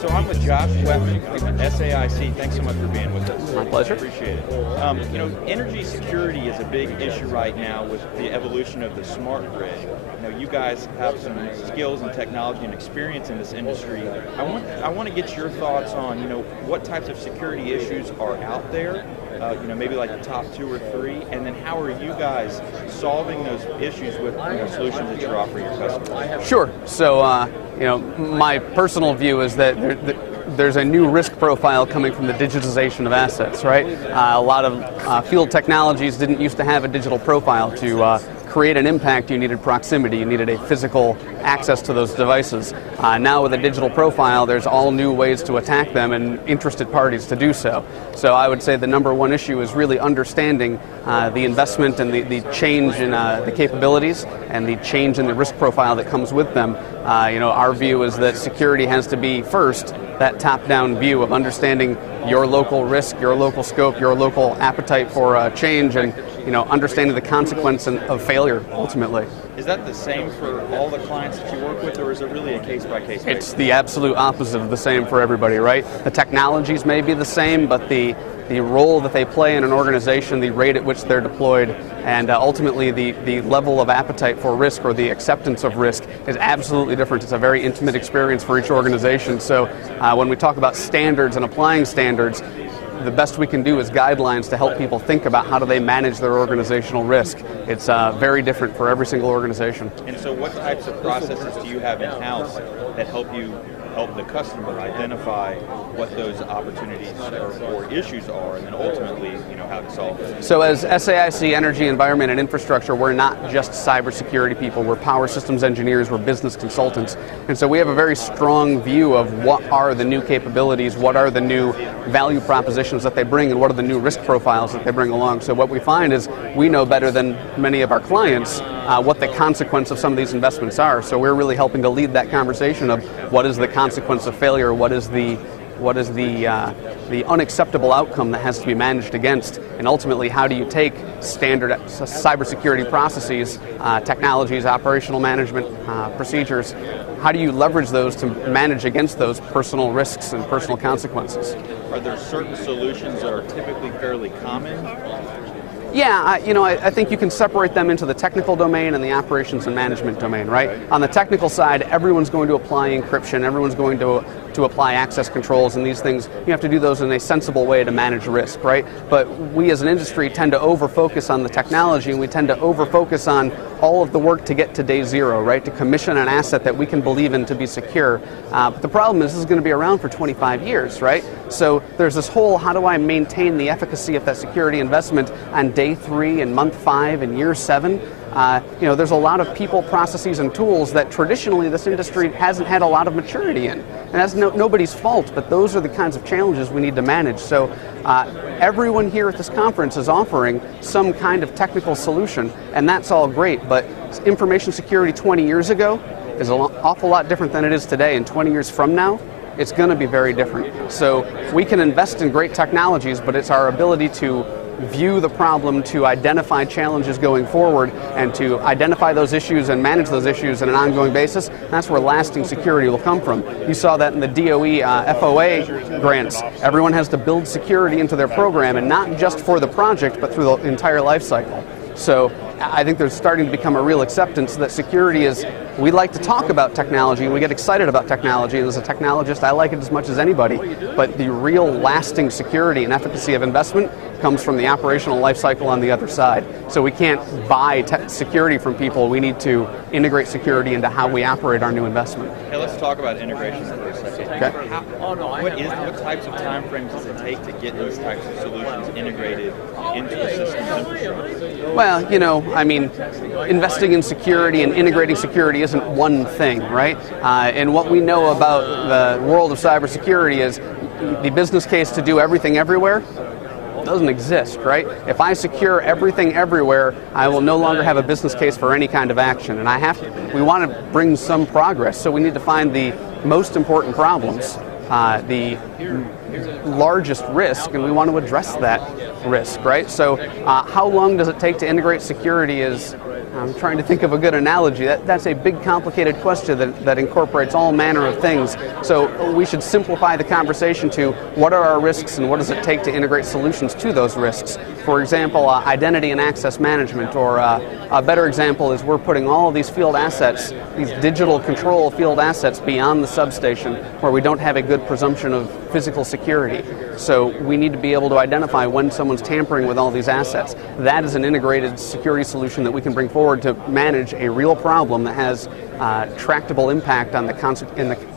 So I'm with Josh Weffin from SAIC. Thanks so much for being with us. My pleasure. Appreciate it. Energy security is a big issue right now with the evolution of the smart grid. You guys have some skills and technology and experience in this industry. I want to get your thoughts on, what types of security issues are out there. Maybe like the top 2 or 3, and then how are you guys solving those issues with solutions that you're offering your customers? Sure. So, my personal view is that there's a new risk profile coming from the digitization of assets, right? A lot of field technologies didn't used to have a digital profile. To create an impact, you needed proximity, you needed a physical access to those devices. Now with a digital profile, there's all new ways to attack them and interested parties to do so. So I would say the number one issue is really understanding the investment and the change in the capabilities and the change in the risk profile that comes with them. Our view is that security has to be first, that top-down view of understanding your local risk, your local scope, your local appetite for change, and understanding the consequence of failure ultimately. Is that the same for all the clients that you work with, or is it really a case-by-case basis? It's the absolute opposite of the same for everybody, right? The technologies may be the same, but the role that they play in an organization, the rate at which they're deployed, and ultimately the level of appetite for risk or the acceptance of risk is absolutely different. It's a very intimate experience for each organization. So when we talk about standards and applying standards, the best we can do is guidelines to help people think about how do they manage their organizational risk. It's very different for every single organization. And so what types of processes do you have in-house that help the customer identify what those opportunities or issues are, and then ultimately, how to solve them? So as SAIC Energy, Environment, and Infrastructure, we're not just cybersecurity people. We're power systems engineers. We're business consultants. And so we have a very strong view of what are the new capabilities, what are the new value propositions that they bring, and what are the new risk profiles that they bring along. So what we find is we know better than many of our clients what the consequence of some of these investments are. So we're really helping to lead that conversation of what is the consequence of failure, what is the unacceptable outcome that has to be managed against, and ultimately how do you take standard cybersecurity processes, technologies, operational management procedures, how do you leverage those to manage against those personal risks and personal consequences? Are there certain solutions that are typically fairly common? Yeah, I think you can separate them into the technical domain and the operations and management domain, right? On the technical side, everyone's going to apply encryption, everyone's going to apply access controls, and these things, you have to do those in a sensible way to manage risk, right? But we as an industry tend to over-focus on the technology, and we tend to over-focus on all of the work to get to day zero, right? To commission an asset that we can believe in to be secure. But the problem is this is going to be around for 25 years, right? So there's this whole, how do I maintain the efficacy of that security investment on day 3 and month 5 and year 7? There's a lot of people, processes, and tools that traditionally this industry hasn't had a lot of maturity in. And that's nobody's fault, but those are the kinds of challenges we need to manage. So everyone here at this conference is offering some kind of technical solution, and that's all great, but information security 20 years ago is an awful lot different than it is today, and 20 years from now, it's going to be very different. So we can invest in great technologies, but it's our ability to view the problem, to identify challenges going forward, and to identify those issues and manage those issues on an ongoing basis. That's where lasting security will come from. You saw that in the DOE FOA grants. Everyone has to build security into their program, and not just for the project, but through the entire life cycle. So I think there's starting to become a real acceptance that security is, we like to talk about technology and we get excited about technology, and as a technologist I like it as much as anybody, but the real lasting security and efficacy of investment comes from the operational life cycle on the other side. So we can't buy security from people, we need to integrate security into how we operate our new investment. Hey, let's talk about integration for a second. Okay. What types of time frames does it take to get these types of solutions integrated into the system's infrastructure? Well, investing in security and integrating security isn't one thing, right? And what we know about the world of cybersecurity is the business case to do everything everywhere doesn't exist, right? If I secure everything everywhere, I will no longer have a business case for any kind of action. And we want to bring some progress, so we need to find the most important problems, the largest risk, and we want to address that risk, right? So how long does it take to integrate security is, I'm trying to think of a good analogy. That's a big, complicated question that incorporates all manner of things. So we should simplify the conversation to what are our risks and what does it take to integrate solutions to those risks. For example, identity and access management, or a better example is we're putting all of these field assets, these digital control field assets beyond the substation where we don't have a good presumption of physical security. So we need to be able to identify when someone's tampering with all these assets. That is an integrated security solution that we can bring forward to manage a real problem that has tractable impact on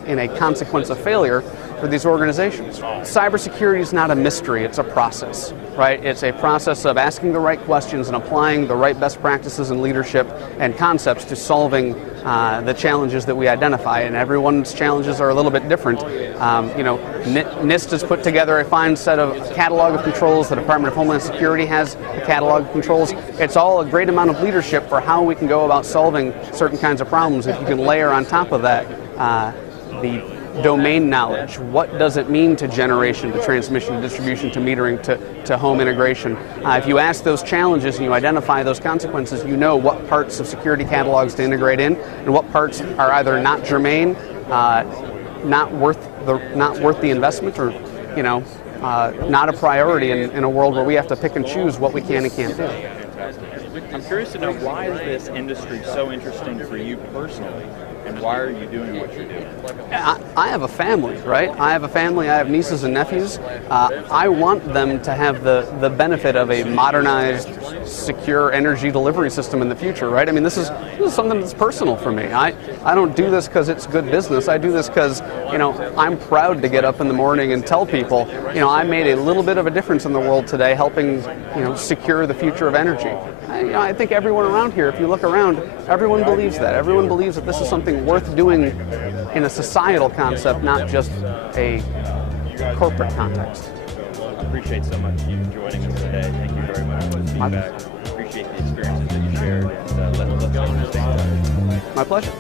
in a consequence of failure for these organizations. Cybersecurity is not a mystery, it's a process, right? It's a process of asking the right questions and applying the right best practices and leadership and concepts to solving the challenges that we identify, and everyone's challenges are a little bit different. NIST has put together a fine set of catalog of controls. The Department of Homeland Security has a catalog of controls. It's all a great amount of leadership for how we can go about solving certain kinds of problems. If you can layer on top of that the domain knowledge, what does it mean to generation, to transmission, to distribution, to metering, to home integration? If you ask those challenges and you identify those consequences, you know what parts of security catalogs to integrate in and what parts are either not germane, not worth the investment, or not a priority in a world where we have to pick and choose what we can and can't do. I'm curious to know, why is this industry so interesting for you personally, and why are you doing what you're doing? I have a family, right? I have a family, I have nieces and nephews. I want them to have the benefit of a modernized, secure energy delivery system in the future, right? I mean, this is something that's personal for me. I don't do this because it's good business. I do this because, I'm proud to get up in the morning and tell people, I made a little bit of a difference in the world today, helping, secure the future of energy. I think everyone around here, if you look around, everyone believes that. Everyone believes that this is something worth doing in a societal concept, not just a corporate context. I appreciate so much you joining us today. Thank you very much for the feedback. Appreciate the experiences that you shared, and let's stay in touch. My pleasure.